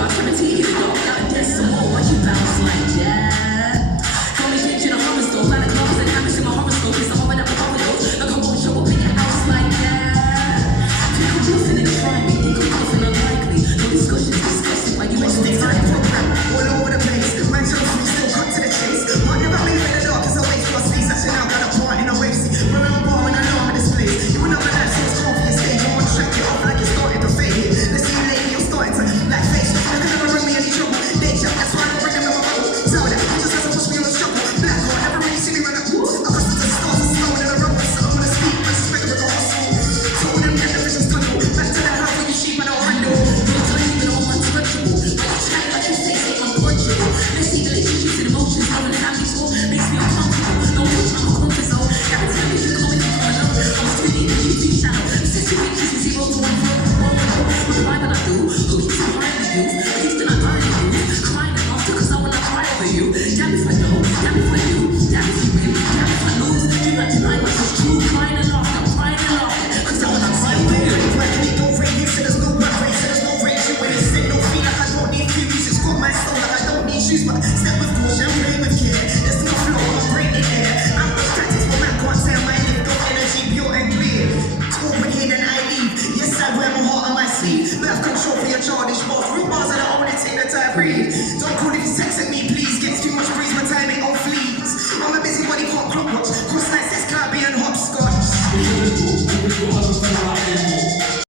dark, trying to take it in the dark, got a decimal, watch you bounce like that. Call me change in a horror store, find a clothes and have in my horoscope, it's a horror that will overdose, like a whole show up in your house like that. Pick up nothing and try me, think of nothing unlikely, no discussions, discussing why you ain't so time for crap, all over the place, man, so free, still cut to the chase, one about me in the dark is a waste for a space, actually now got a part in a wave, see, remember bar when I know I'm in this place, you will never know, so it's coffee, stage, you want to track it off like it's starting to fade, let's see you later, you're starting to, like face, you can never bring me any trouble, they jump, that's why I'm bringing them a bubble, tell that, just has to push me on the shovel, black heart, never really see me run up, I got to the stars, and slow, and then I run with something on the speed, I suspect with a hustle, told them that the vision's tunnel, back to the house where you sheep and I'll handle, don't tell me that I'm untouchable, but you try like you say unpunchable, let's see relationships and emotions, how in family talk, makes me uncomfortable, don't touch my comfort zone, every time you can call me from alone, I'm screaming in the deep shadow, situations is 0 to 1, why that I do, who keeps behind the youth, at least then I buy the youth, crying and laughter cause I wanna cry over you, damn if I know, damn if I do, damn if you win, damn if I lose, do not deny myself true, crying and laughter, cause I wanna cry over you. Don't rate you, so there's no back rate, so there's no rage, you ain't sick, no feel like I don't need fuse, it's got my soul like I don't need shoes, but step with caution, play with care, there's no flow, I'm breaking air, I'm distracted, but man can't tell my lift, got energy pure and clear, talk with him and I leave, yes I wear my heart on my sleeve, but have control for your childish balls, real bars are the only thing that I breathe, don't